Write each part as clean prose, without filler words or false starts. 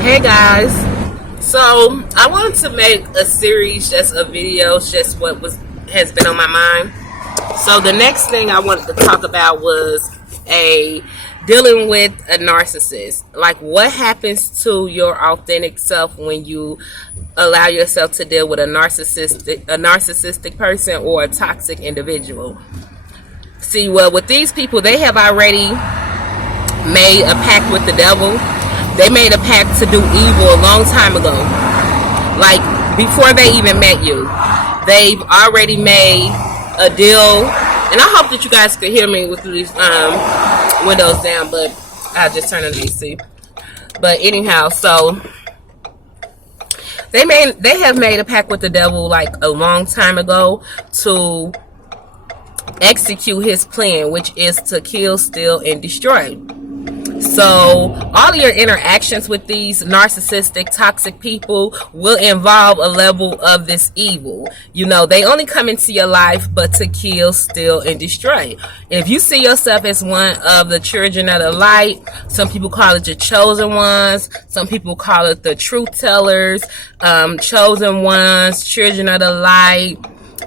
Hey guys, so I wanted to make a series, just of videos, just what has been on my mind. So the next thing I wanted to talk about was a dealing with a narcissist. Like, what happens to your authentic self when you allow yourself to deal with a narcissistic person or a toxic individual. See, well, with these people, they have already made a pact with the devil. They made a pact to do evil a long time ago. Like, before they even met you. They've already made a deal. And I hope that you guys could hear me with these windows down, but I'll just turn on the AC. But anyhow, so they have made a pact with the devil like a long time ago to execute his plan, which is to kill, steal, and destroy. So all of your interactions with these narcissistic, toxic people will involve a level of this evil. You know, they only come into your life but to kill, steal, and destroy. If you see yourself as one of the children of the light, some people call it your chosen ones, some people call it the truth tellers, chosen ones, children of the light,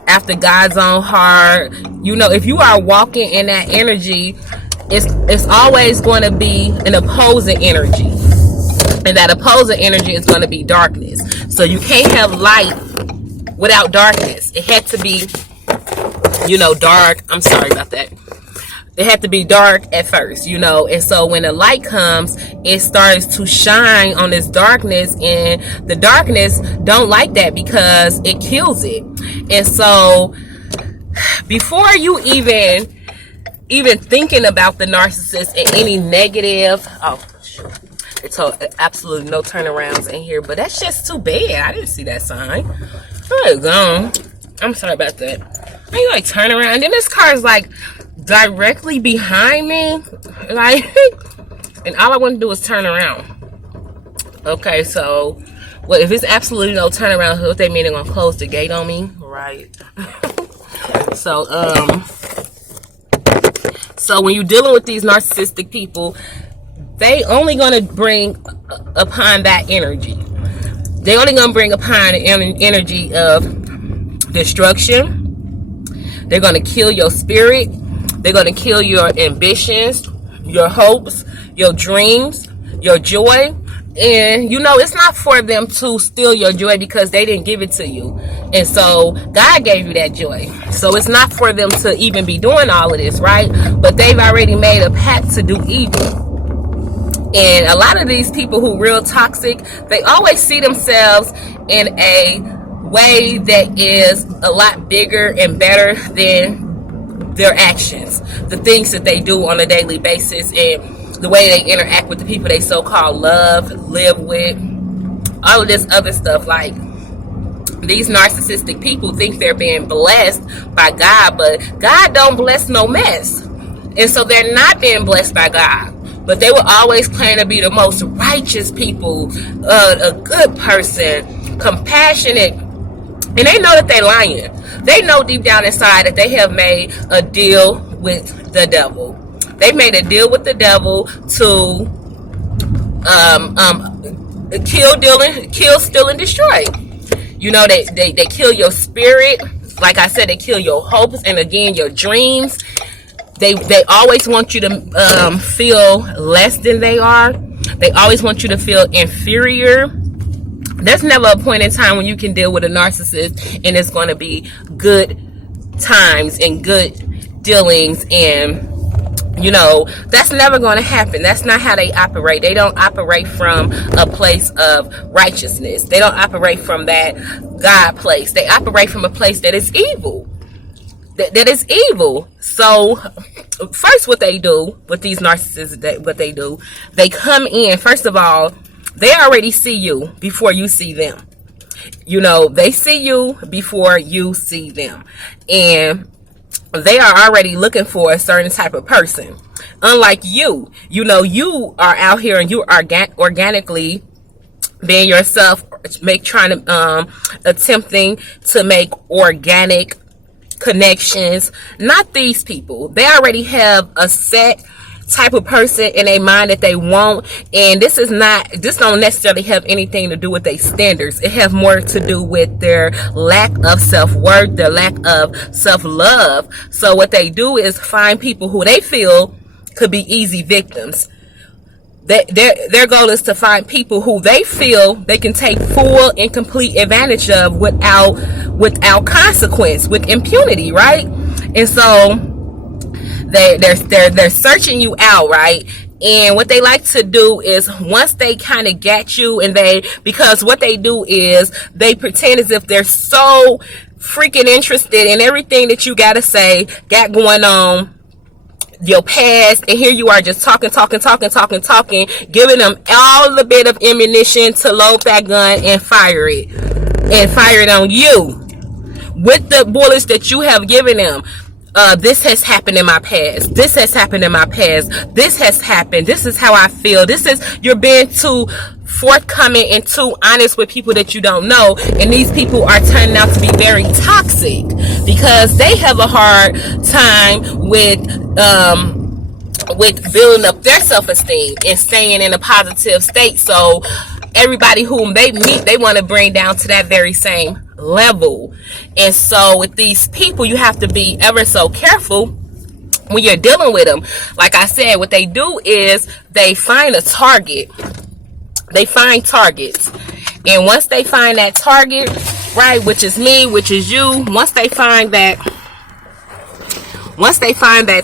after God's own heart. You know, if you are walking in that energy, it's always going to be an opposing energy, and that opposing energy is going to be darkness. So you can't have light without darkness. It had to be, dark. I'm sorry about that. It had to be dark at first, and so when the light comes, it starts to shine on this darkness, and the darkness don't like that because it kills it. And so before you even thinking about the narcissist and any negative, it's absolutely no turnarounds in here, but that's just too bad. I didn't see that sign. Oh, gone. I'm sorry about that. How you like turn around? And then this car is like directly behind me, like, and all I want to do is turn around. Okay, so well, if it's absolutely no turnaround, what they mean, they're gonna close the gate on me, right? So when you're dealing with these narcissistic people, they only gonna bring upon that energy. They only gonna bring upon the energy of destruction. They're gonna kill your spirit. They're gonna kill your ambitions, your hopes, your dreams, your joy. And it's not for them to steal your joy because they didn't give it to you. And so God gave you that joy. So it's not for them to even be doing all of this, right? But they've already made a pact to do evil. And a lot of these people who real toxic, they always see themselves in a way that is a lot bigger and better than their actions, the things that they do on a daily basis, and the way they interact with the people they so-called love, live with, all of this other stuff. Like, these narcissistic people think they're being blessed by God, but God don't bless no mess. And so they're not being blessed by God. But they will always claim to be the most righteous people, a good person, compassionate. And they know that they're lying. They know deep down inside that they have made a deal with the devil. They made a deal with the devil to kill, steal, and destroy. They kill your spirit. Like I said, they kill your hopes and, again, your dreams. They always want you to feel less than they are. They always want you to feel inferior. There's never a point in time when you can deal with a narcissist and it's going to be good times and good dealings, and that's never going to happen. That's not how they operate. They don't operate from a place of righteousness. They don't operate from that God place. They operate from a place that is evil. That is evil. So first, what they do with these narcissists, they come in. First of all, they already see you before you see them. They see you before you see them. And they are already looking for a certain type of person. Unlike you, you are out here and you are organically being yourself, attempting to make organic connections. Not these people. They already have a set type of person in a mind that they want. And this don't necessarily have anything to do with their standards. It has more to do with their lack of self-worth, their lack of self-love. So what they do is find people who they feel could be easy victims. Their goal is to find people who they feel they can take full and complete advantage of without consequence, with impunity, right? And so they're searching you out, right? And what they like to do is, once they kind of get you, because what they do is they pretend as if they're so freaking interested in everything that you got going on, your past, and here you are just talking, giving them all the bit of ammunition to load that gun and fire it on you with the bullets that you have given them. This has happened in my past. This has happened in my past. This has happened. This is how I feel. You're being too forthcoming and too honest with people that you don't know, and these people are turning out to be very toxic because they have a hard time with building up their self-esteem and staying in a positive state. So everybody whom they meet, they want to bring down to that very same level. And so with these people, you have to be ever so careful when you're dealing with them. Like I said, what they do is they find a target. They find targets, and once they find that target, right, which is me, which is you, once they find that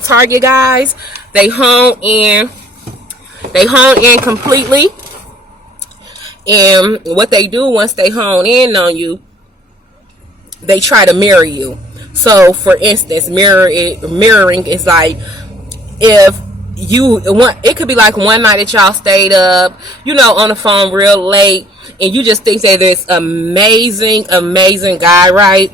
target, guys, they hone in completely. And what they do once they hone in on you, they try to mirror you. So for instance, mirroring is like, if it could be like one night that y'all stayed up, on the phone real late, and you just think that this amazing guy, right?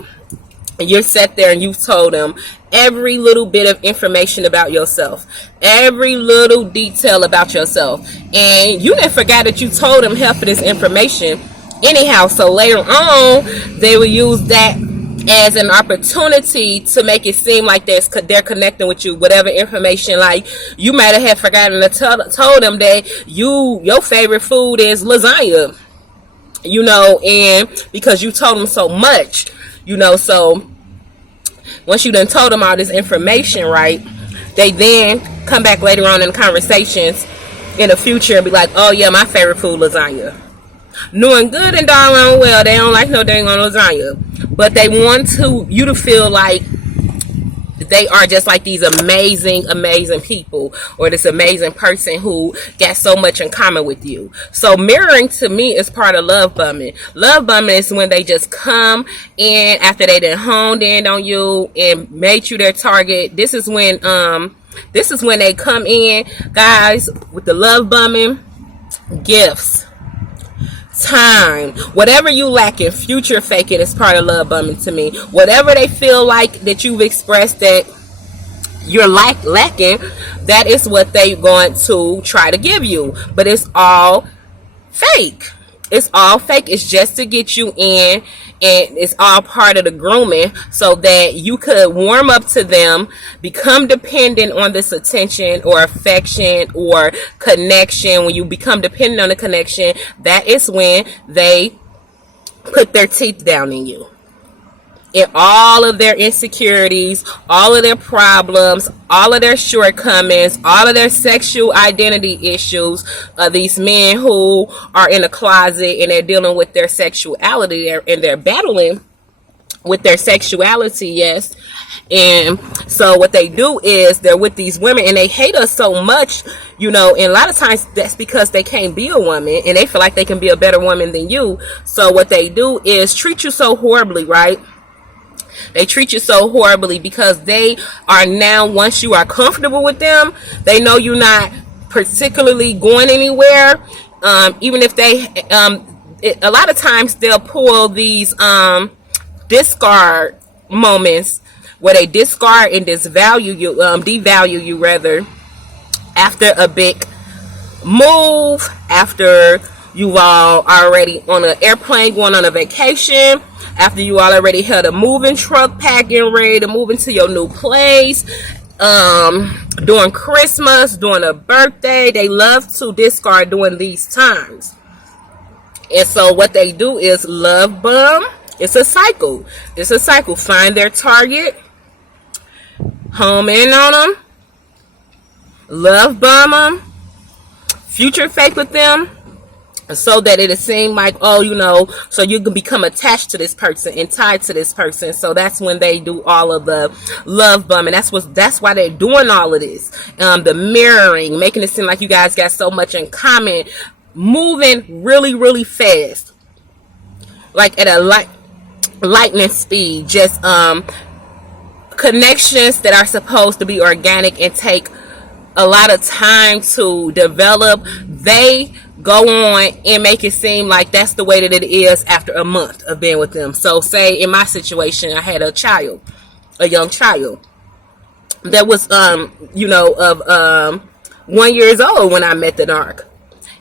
And you're sat there and you've told him every little bit of information about yourself, every little detail about yourself, and you didn't forget that you told him half of this information anyhow. So later on, they will use that as an opportunity to make it seem like they're connecting with you. Whatever information, like you might have forgotten to told them that your favorite food is lasagna, and because you told them so much, so once you done told them all this information, right, they then come back later on in conversations in the future and be like, oh yeah, my favorite food lasagna, knowing good and darn well they don't like no dang on lasagna, but they want you to feel like they are just like these amazing people, or this amazing person who got so much in common with you. So mirroring to me is part of love bombing. Love bombing is when they just come in after they done honed in on you and made you their target. This is when they come in, guys, with the love bombing. Gifts, time, whatever you lack in, future faking is part of love bombing to me. Whatever they feel like that you've expressed that you're lacking, that is what they're going to try to give you. But it's all fake. It's all fake. It's just to get you in, and it's all part of the grooming so that you could warm up to them, become dependent on this attention or affection or connection. When you become dependent on the connection, that is when they put their teeth down in you. And all of their insecurities, all of their problems, all of their shortcomings, all of their sexual identity issues, these men who are in a closet and they're dealing with their sexuality and they're battling with their sexuality, yes. And so what they do is they're with these women and they hate us so much, and a lot of times that's because they can't be a woman and they feel like they can be a better woman than you. So what they do is treat you so horribly, right? They treat you so horribly because they are now, once you are comfortable with them, they know you're not particularly going anywhere. Even if a lot of times they'll pull these discard moments where they discard and devalue you rather, after a big move, after you all already on an airplane going on a vacation, after you all already had a moving truck packing ready to move into your new place, during Christmas, during a birthday. They love to discard during these times. And so what they do is love bomb. It's a cycle. It's a cycle. Find their target, home in on them, love bomb them, future fake with them, so that it'll seem like, oh, you know, so you can become attached to this person and tied to this person. So that's when they do all of the love bombing. That's why they're doing all of this. The mirroring, making it seem like you guys got so much in common, moving really, really fast, like at a lightning speed. Just connections that are supposed to be organic and take a lot of time to develop, they go on and make it seem like that's the way that it is after a month of being with them. So say in my situation, I had a young child that was of 1 year old when I met the narc.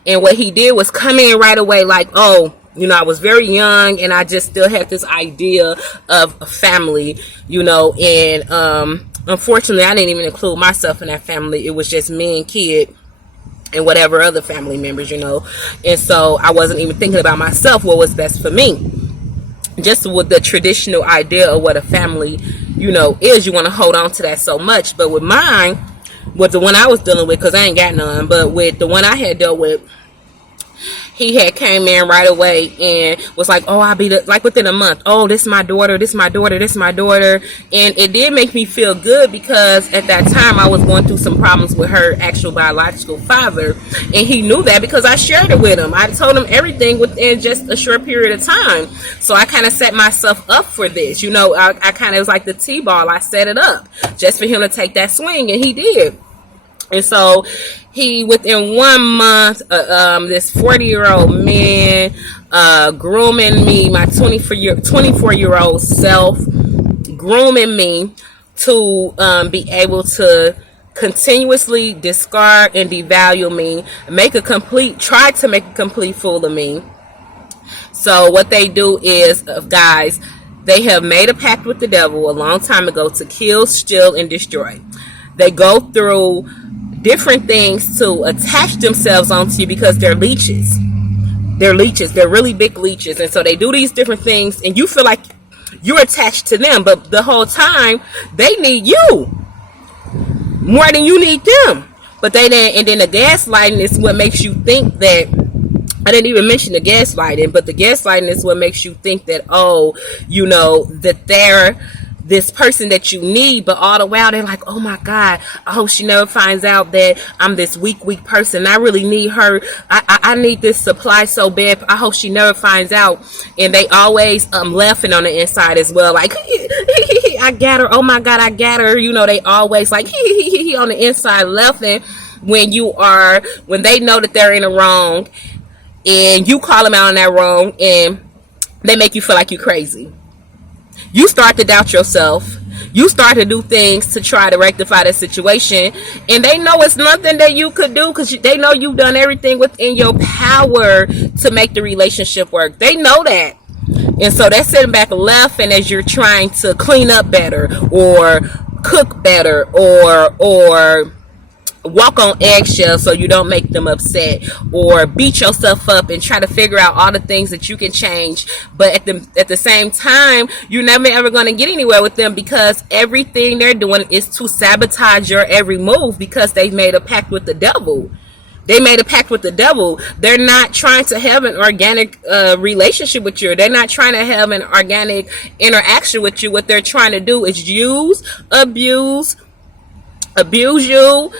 And what he did was come in right away like, oh, you know, I was very young and I just still had this idea of a family, you know, and unfortunately I didn't even include myself in that family. It was just me and kid and whatever other family members, you know. And so I wasn't even thinking about myself, what was best for me. Just with the traditional idea of what a family, you know, is, you want to hold on to that so much. But with mine, with the one I was dealing with, because I ain't got none, but with the one I had dealt with, he had came in right away and was like, oh, I'll be like within a month. Oh, this is my daughter, this is my daughter, this is my daughter. And it did make me feel good because at that time I was going through some problems with her actual biological father. And he knew that because I shared it with him. I told him everything within just a short period of time. So I kind of set myself up for this. You know, I kind of was like the T-ball. I set it up just for him to take that swing, and he did. And so he, within 1 month, this 40-year-old man, grooming me, my 24-year-old self, grooming me to be able to continuously discard and devalue me, try to make a complete fool of me. So what they do is, guys, they have made a pact with the devil a long time ago to kill, steal, and destroy. They go through different things to attach themselves onto you because they're leeches. They're leeches. They're really big leeches. And so they do these different things and you feel like you're attached to them, but the whole time they need you more than you need them. But they didn't. And then the gaslighting is what makes you think that, I didn't even mention the gaslighting, but the gaslighting is what makes you think that, oh, you know, that they're this person that you need, but all the while they're like, oh my God, I hope she never finds out that I'm this weak person. I really need her. I need this supply so bad. I hope she never finds out. And they always laughing on the inside as well, like I got her. Oh my God, I got her. You know, they always like on the inside laughing when they know that they're in the wrong, and you call them out on that wrong, and they make you feel like you're crazy. You start to doubt yourself. You start to do things to try to rectify the situation. And they know it's nothing that you could do because they know you've done everything within your power to make the relationship work. They know that. And so they're sitting back laughing as you're trying to clean up better or cook better or walk on eggshells so you don't make them upset, or beat yourself up and try to figure out all the things that you can change. But at the same time, you're never ever going to get anywhere with them because everything they're doing is to sabotage your every move because they've made a pact with the devil. They made a pact with the devil. They're not trying to have an organic relationship with you. They're not trying to have an organic interaction with you. What they're trying to do is use, abuse you,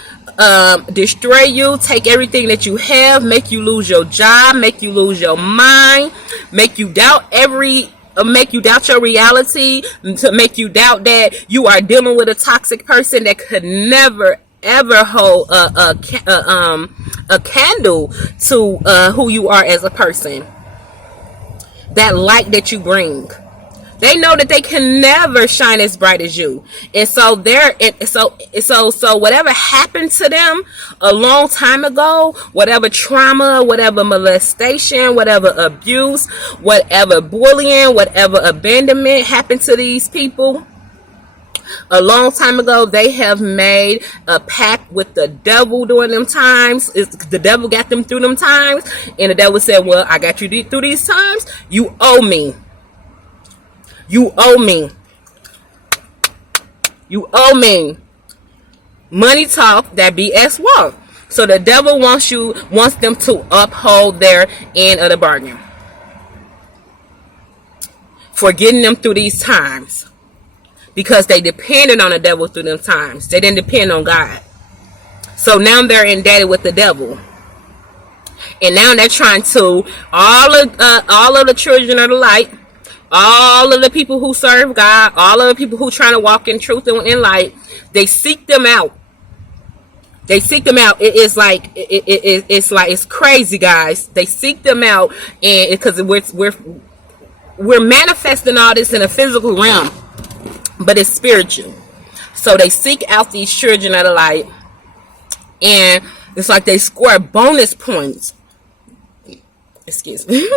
destroy you, take everything that you have, make you lose your job, make you lose your mind, make you doubt your reality, to make you doubt that you are dealing with a toxic person that could never ever hold a candle to who you are as a person. That light that you bring. They know that they can never shine as bright as you. And so so whatever happened to them a long time ago, whatever trauma, whatever molestation, whatever abuse, whatever bullying, whatever abandonment happened to these people, A long time ago, they have made a pact with the devil during them times. The devil got them through them times, and the devil said, well, I got you through these times. You owe me. You owe me. You owe me. Money talk, that BS walk. So the devil wants them to uphold their end of the bargain for getting them through these times, because they depended on the devil through them times. They didn't depend on God. So now they're indebted with the devil, and now they're trying to all of the children of the light, all of the people who serve God, all of the people who trying to walk in truth and in light. They seek them out. They seek them out. It's like it's crazy, guys. They seek them out, and because we're manifesting all this in a physical realm, but it's spiritual. So they seek out these children of the light, and it's like they score bonus points. Excuse me.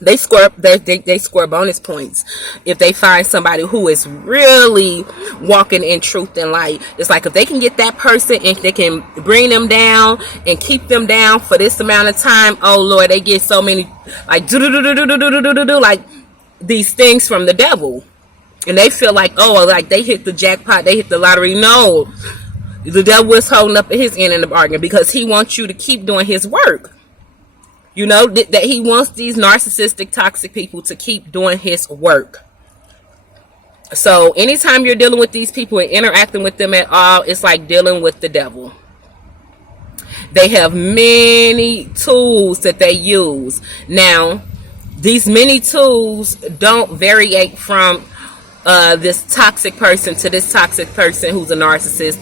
They score bonus points if they find somebody who is really walking in truth and light. It's like if they can get that person and they can bring them down and keep them down for this amount of time, oh Lord, they get so many like like these things from the devil, and they feel like, oh, like they hit the jackpot, they hit the lottery. No, the devil is holding up his end in the bargain because he wants you to keep doing his work. You know, that he wants these narcissistic, toxic people to keep doing his work. So anytime you're dealing with these people and interacting with them at all, it's like dealing with the devil. They have many tools that they use. Now, these many tools don't vary from this toxic person to this toxic person who's a narcissist.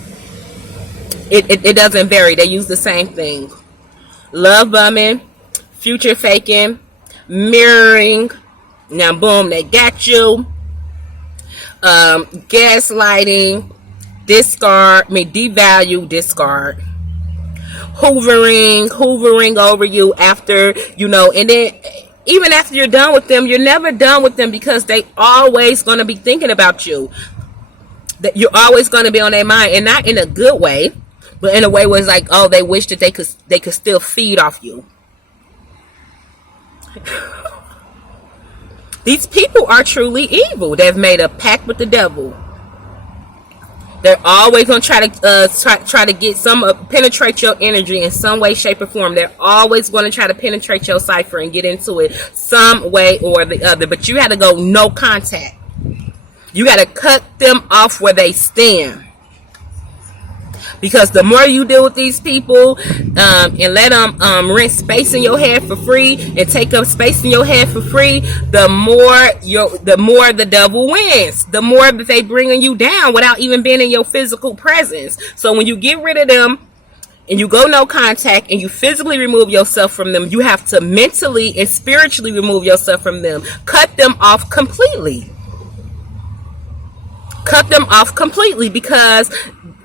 It doesn't vary. They use the same thing. Love bombing, future faking, mirroring. Now, boom, they got you. Gaslighting, devalue, discard. Hoovering over you after, and then even after you're done with them, you're never done with them because they always going to be thinking about you. That you're always going to be on their mind, and not in a good way, but in a way where it's like, oh, they wish that they could still feed off you. These people are truly evil. They've made a pact with the devil. They're always going to try to get penetrate your energy in some way, shape, or form. They're always going to try to penetrate your cipher and get into it some way or the other. But you had to go no contact. You got to cut them off where they stand. Because the more you deal with these people and let them rent space in your head for free and take up space in your head for free, the more the devil wins. The more that they bringing you down without even being in your physical presence. So when you get rid of them and you go no contact and you physically remove yourself from them, you have to mentally and spiritually remove yourself from them. Cut them off completely. Cut them off completely, because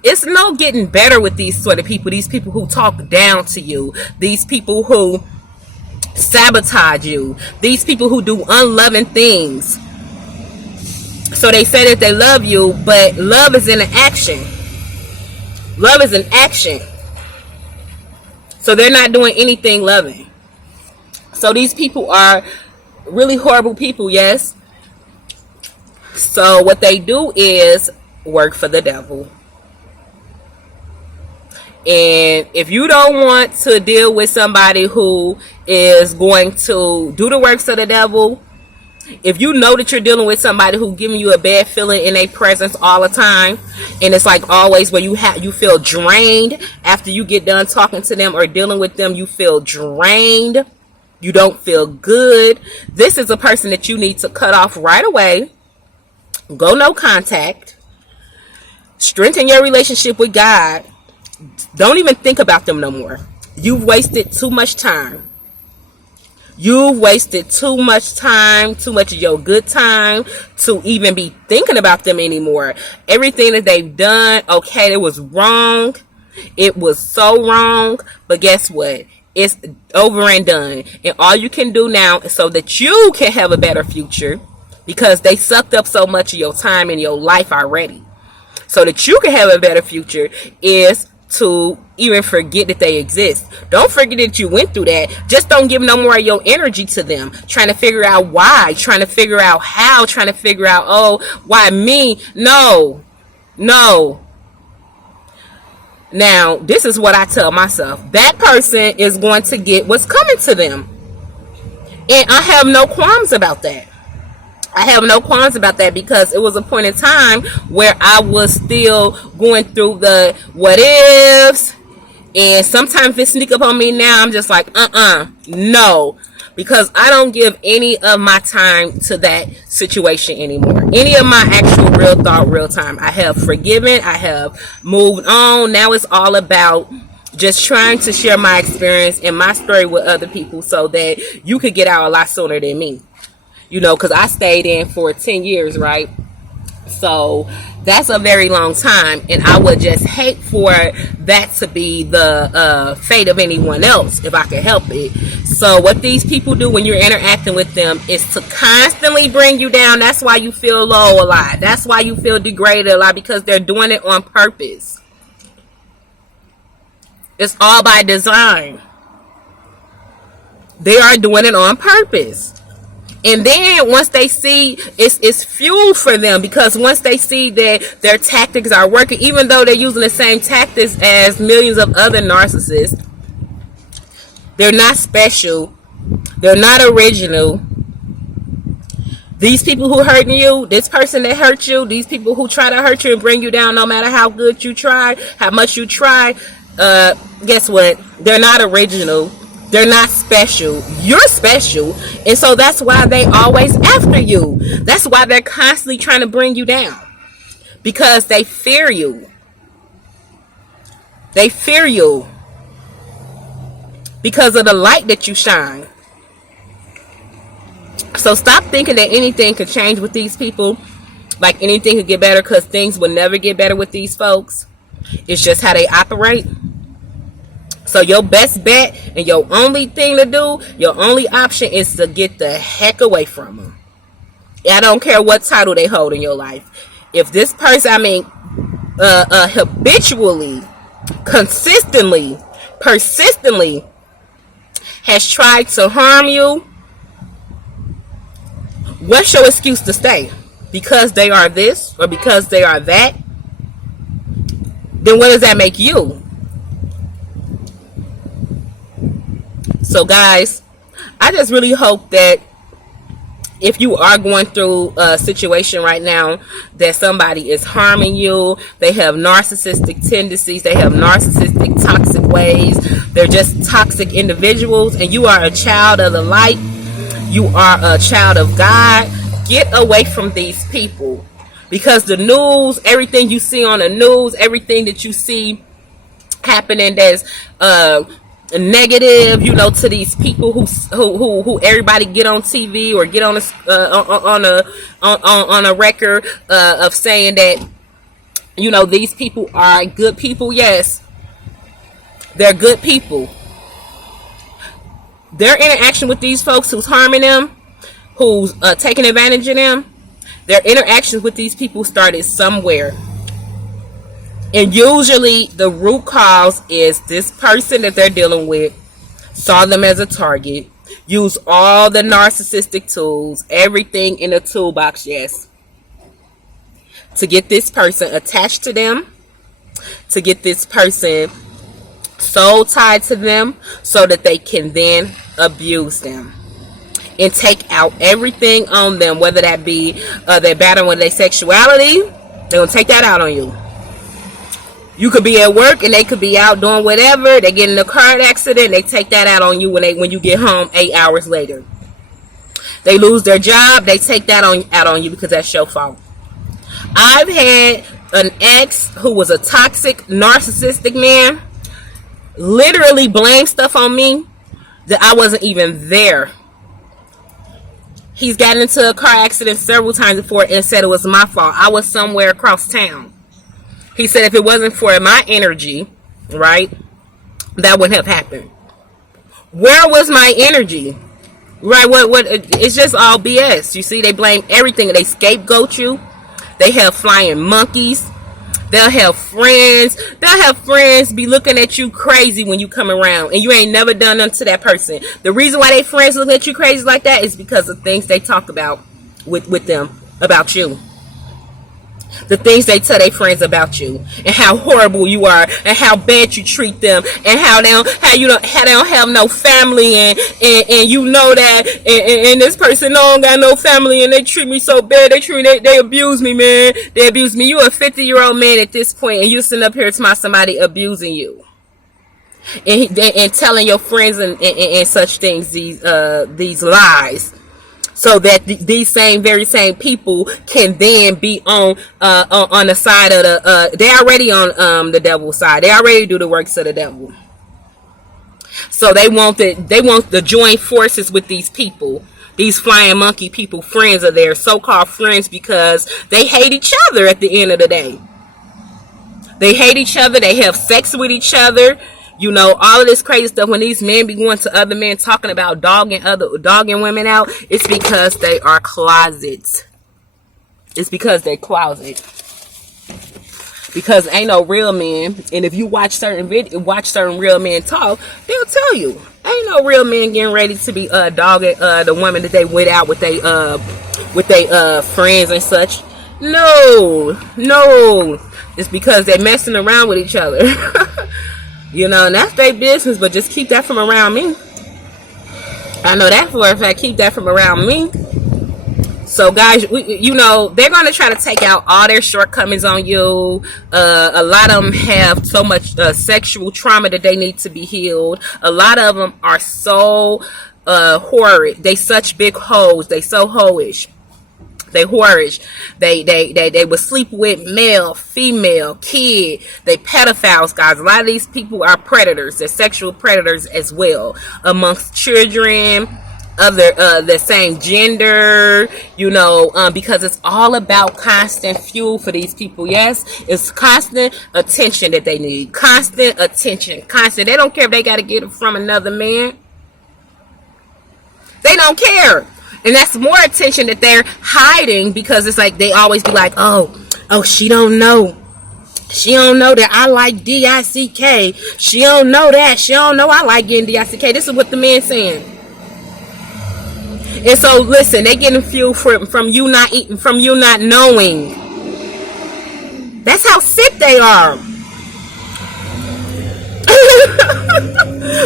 it's no getting better with these sort of people. These people who talk down to you. These people who sabotage you. These people who do unloving things. So they say that they love you, but love is in an action. Love is an action. So they're not doing anything loving. So these people are really horrible people, yes. So what they do is work for the devil. And if you don't want to deal with somebody who is going to do the works of the devil, if you know that you're dealing with somebody who's giving you a bad feeling in their presence all the time, and it's like always where you feel drained after you get done talking to them or dealing with them, you feel drained, you don't feel good, this is a person that you need to cut off right away. Go no contact. Strengthen your relationship with God. Don't even think about them no more. You've wasted too much time. You've wasted too much time, too much of your good time to even be thinking about them anymore. Everything that they've done, okay, it was wrong. It was so wrong. But guess what? It's over and done. And all you can do now, so that you can have a better future, because they sucked up so much of your time and your life already. So that you can have a better future is to even forget that they exist. Don't forget that you went through that. Just don't give no more of your energy to them. Trying to figure out why, trying to figure out how, trying to figure out, oh, why me? No. Now, this is what I tell myself. That person is going to get what's coming to them. And I have no qualms about that. Because it was a point in time where I was still going through the what ifs. And sometimes it sneak up on me now. I'm just like, no. Because I don't give any of my time to that situation anymore. Any of my actual real thought, real time. I have forgiven. I have moved on. Now it's all about just trying to share my experience and my story with other people so that you could get out a lot sooner than me. Because I stayed in for 10 years, right? So that's a very long time. And I would just hate for that to be the fate of anyone else if I could help it. So what these people do when you're interacting with them is to constantly bring you down. That's why you feel low a lot. That's why you feel degraded a lot, because they're doing it on purpose. It's all by design. They are doing it on purpose. And then once they see it's fuel for them, because once they see that their tactics are working, even though they're using the same tactics as millions of other narcissists, they're not special. They're not original. These people who hurting you, this person that hurt you, these people who try to hurt you and bring you down, no matter how good you try, how much you try, guess what? They're not original. They're not special. You're special. And so that's why they always after you. That's why they're constantly trying to bring you down. Because they fear you. They fear you. Because of the light that you shine. So stop thinking that anything could change with these people. Like anything could get better, because things will never get better with these folks. It's just how they operate. So your best bet and your only thing to do, your only option is to get the heck away from them. I don't care what title they hold in your life. If this person, habitually, consistently, persistently has tried to harm you, what's your excuse to stay? Because they are this or because they are that? Then what does that make you? So guys, I just really hope that if you are going through a situation right now that somebody is harming you, they have narcissistic tendencies, they have narcissistic toxic ways, they're just toxic individuals, and you are a child of the light, you are a child of God, get away from these people. Because the news, everything you see on the news, everything that you see happening that's negative, to these people who everybody get on TV or get on a record of saying that these people are good people. Yes, they're good people. Their interaction with these folks who's harming them, who's taking advantage of them, their interactions with these people started somewhere. And usually the root cause is this person that they're dealing with saw them as a target, used all the narcissistic tools, everything in the toolbox, yes, to get this person attached to them, to get this person soul tied to them so that they can then abuse them and take out everything on them, whether that be they're battling with their sexuality, they're going to take that out on you. You could be at work and they could be out doing whatever. They get in a car accident. They take that out on you when you get home 8 hours later. They lose their job. They take that out on you because that's your fault. I've had an ex who was a toxic, narcissistic man literally blame stuff on me that I wasn't even there. He's gotten into a car accident several times before and said it was my fault. I was somewhere across town. He said if it wasn't for my energy, right, that wouldn't have happened. Where was my energy? Right? What? It's just all BS. You see, they blame everything. They scapegoat you. They have flying monkeys. They'll have friends. They'll have friends be looking at you crazy when you come around, and you ain't never done nothing to that person. The reason why they friends look at you crazy like that is because of things they talk about with them about you. The things they tell their friends about you, and how horrible you are, and how bad you treat them, and how they don't have no family, and you know that, and this person don't got no family, and they treat me so bad. They abuse me, man. They abuse me. You a 50-year-old man at this point, and you sitting up here to my somebody abusing you, and telling your friends and such things, these lies. So that these very same people can then be on the side of the they already on the devil's side. They already do the works of the devil. So they want to join forces with these people, these flying monkey people, friends of theirs, so-called friends, because they hate each other at the end of the day. They hate each other. They have sex with each other. You know, all of this crazy stuff. When these men be going to other men talking about dogging women out, it's because they are closets. It's because they're closet. Because ain't no real men. And if you watch certain real men talk, they'll tell you ain't no real men getting ready to be dogging the woman that they went out with they friends and such. No, it's because they're messing around with each other. You know, and that's their business, but just keep that from around me. I know that for a fact. Keep that from around me. So, guys, you know, they're going to try to take out all their shortcomings on you. A lot of them have so much sexual trauma that they need to be healed. A lot of them are so horrid. They such big hoes. They so hoish. They whorish. They would sleep with male, female, kid. They pedophiles, guys. A lot of these people are predators. They're sexual predators as well amongst children of the same gender. You know, because it's all about constant fuel for these people. Yes, it's constant attention that they need. Constant attention. Constant. They don't care if they got to get it from another man. They don't care. And that's more attention that they're hiding, because it's like they always be like, oh, she don't know. She don't know that I like D-I-C-K. She don't know that. She don't know I like getting D-I-C-K. This is what the man's saying. And so, listen, they getting fuel from you not eating, from you not knowing. That's how sick they are.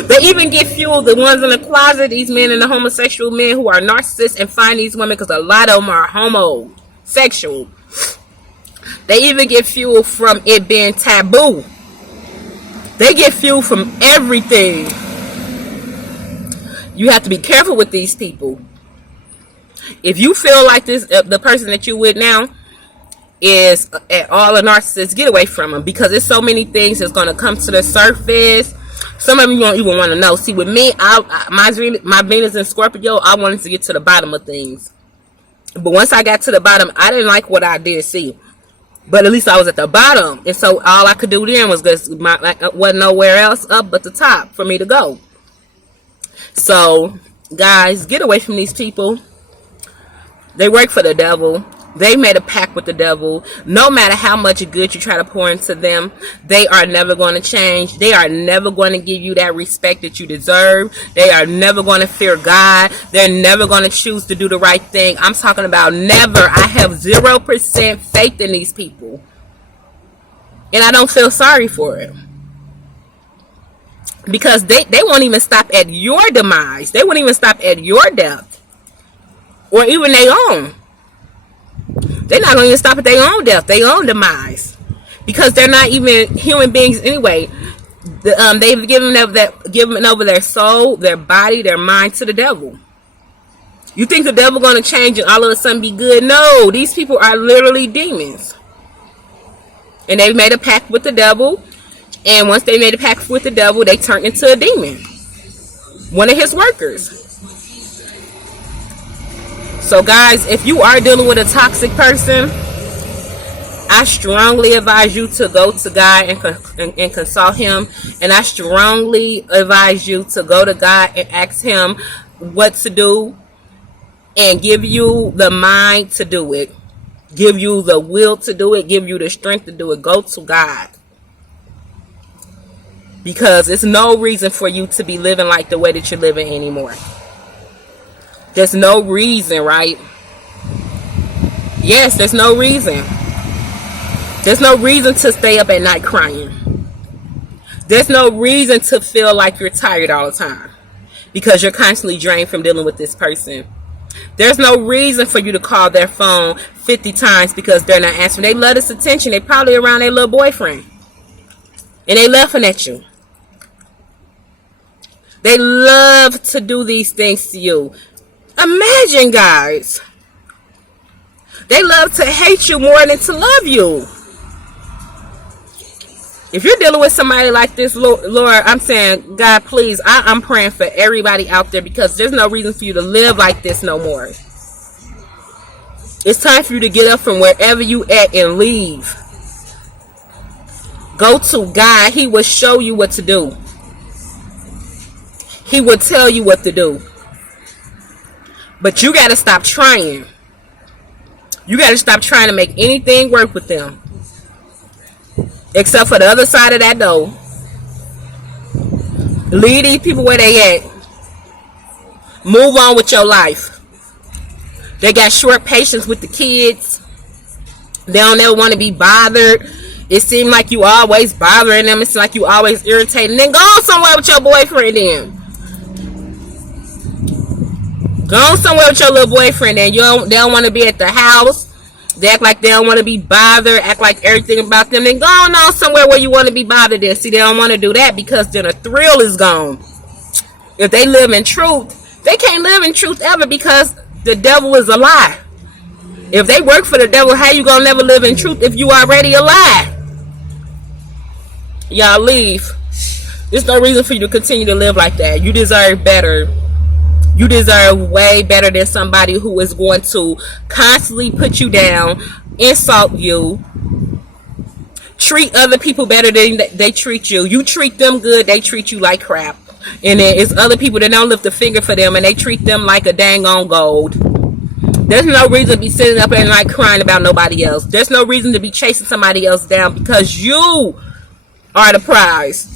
They even get fueled, the ones in the closet, these men and the homosexual men who are narcissists, and find these women, because a lot of them are homosexual. They even get fueled from it being taboo. They get fueled from everything. You have to be careful with these people. If you feel like this, the person that you with now is at all a narcissist, get away from them, because there's so many things that's going to come to the surface. Some of you don't even want to know. See, with me, my Venus in Scorpio, I wanted to get to the bottom of things. But once I got to the bottom, I didn't like what I did see. But at least I was at the bottom. And so all I could do then was just, wasn't nowhere else up but the top for me to go. So, guys, get away from these people. They work for the devil. They made a pact with the devil. No matter how much good you try to pour into them, they are never going to change. They are never going to give you that respect that you deserve. They are never going to fear God. They're never going to choose to do the right thing. I'm talking about never. I have 0% faith in these people. And I don't feel sorry for it. Because they won't even stop at your demise. They won't even stop at your death. Or even their own. They're not going to even stop at their own death, their own demise, because they're not even human beings anyway. They've given over their soul, their body, their mind to the devil. You think the devil going to change and all of a sudden be good? No, these people are literally demons, and they've made a pact with the devil. And once they made a pact with the devil, they turned into a demon, one of his workers. So, guys, if you are dealing with a toxic person, I strongly advise you to go to God and consult him. And I strongly advise you to go to God and ask him what to do and give you the mind to do it, give you the will to do it, give you the strength to do it, go to God. Because there's no reason for you to be living like the way that you're living anymore. There's no reason, right? Yes, there's no reason. There's no reason to stay up at night crying. There's no reason to feel like you're tired all the time because you're constantly drained from dealing with this person. There's no reason for you to call their phone 50 times because they're not answering. They love this attention. They probably around their little boyfriend. And they laughing at you. They love to do these things to you. Imagine, guys. They love to hate you more than to love you. If you're dealing with somebody like this, Lord, I'm saying, God, please, I'm praying for everybody out there because there's no reason for you to live like this no more. It's time for you to get up from wherever you at and leave. Go to God. He will show you what to do. He will tell you what to do. But you got to stop trying. You got to stop trying to make anything work with them. Except for the other side of that door. Leave these people where they at. Move on with your life. They got short patience with the kids. They don't ever want to be bothered. It seems like you always bothering them. It's like you always irritating. Then go on somewhere with your boyfriend then. Go on somewhere with your little boyfriend then. They don't want to be at the house. They act like they don't want to be bothered. Act like everything about them. Then go on somewhere where you want to be bothered then. See, they don't want to do that because then the thrill is gone. If they live in truth, they can't live in truth ever because the devil is a lie. If they work for the devil, how you gonna never live in truth if you already a lie? Y'all leave. There's no reason for you to continue to live like that. You deserve better. You deserve way better than somebody who is going to constantly put you down, insult you, treat other people better than they treat you. You treat them good, they treat you like crap. And then it's other people that don't lift a finger for them and they treat them like a dang on gold. There's no reason to be sitting up at night crying about nobody else. There's no reason to be chasing somebody else down because you are the prize.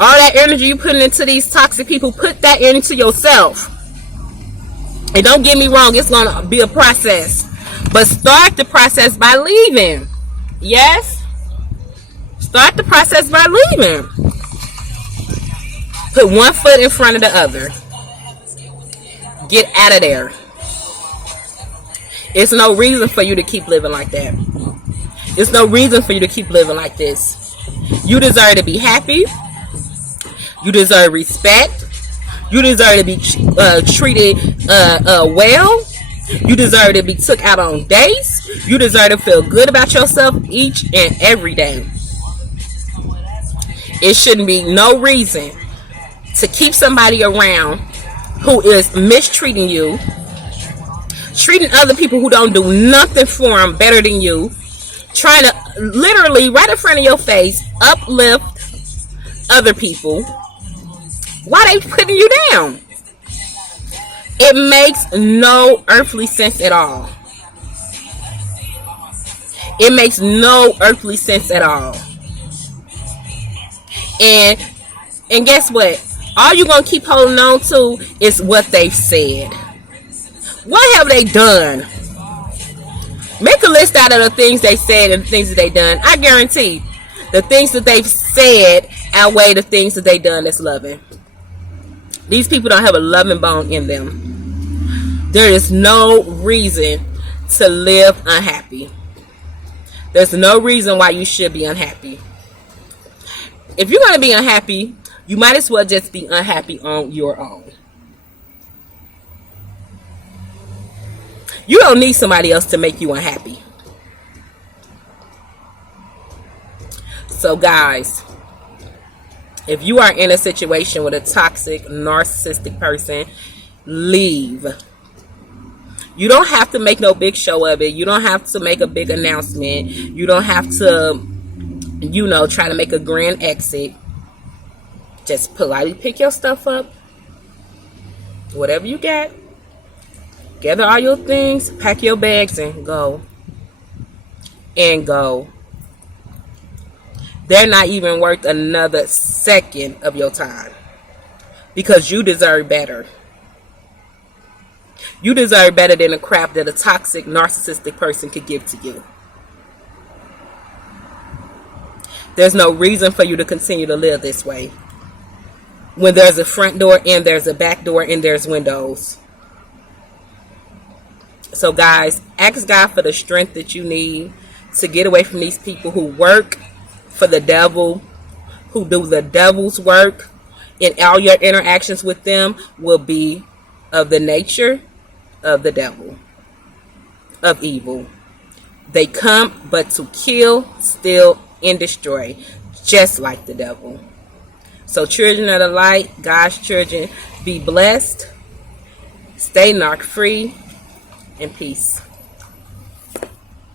All that energy you putting into these toxic people, put that into yourself. And don't get me wrong, it's going to be a process. But start the process by leaving. Yes? Start the process by leaving. Put one foot in front of the other. Get out of there. It's no reason for you to keep living like that. It's no reason for you to keep living like this. You deserve to be happy. You deserve respect. You deserve to be treated well. You deserve to be took out on dates. You deserve to feel good about yourself each and every day. It shouldn't be no reason to keep somebody around who is mistreating you, treating other people who don't do nothing for them better than you, trying to literally right in front of your face uplift other people. Why they putting you down? It makes no earthly sense at all. It makes no earthly sense at all. And guess what? All you're going to keep holding on to is what they've said. What have they done? Make a list out of the things they said and the things that they done. I guarantee the things that they've said outweigh the things that they done that's loving. These people don't have a loving bone in them. There is no reason to live unhappy. There's no reason why you should be unhappy. If you're going to be unhappy, you might as well just be unhappy on your own. You don't need somebody else to make you unhappy. So guys, if you are in a situation with a toxic, narcissistic person, leave. You don't have to make no big show of it. You don't have to make a big announcement. You don't have to, try to make a grand exit. Just politely pick your stuff up Whatever you got, gather all your things, pack your bags, and go. And go. They're not even worth another second of your time, because you deserve better. You deserve better than the crap that a toxic, narcissistic person could give to you. There's no reason for you to continue to live this way, when there's a front door and there's a back door and there's windows. So guys, ask God for the strength that you need to get away from these people who work for the devil, who do the devil's work, and all your interactions with them will be of the nature of the devil, of evil. They come but to kill, steal, and destroy, just like the devil. So children of the light, God's children, be blessed, stay narc free, and peace.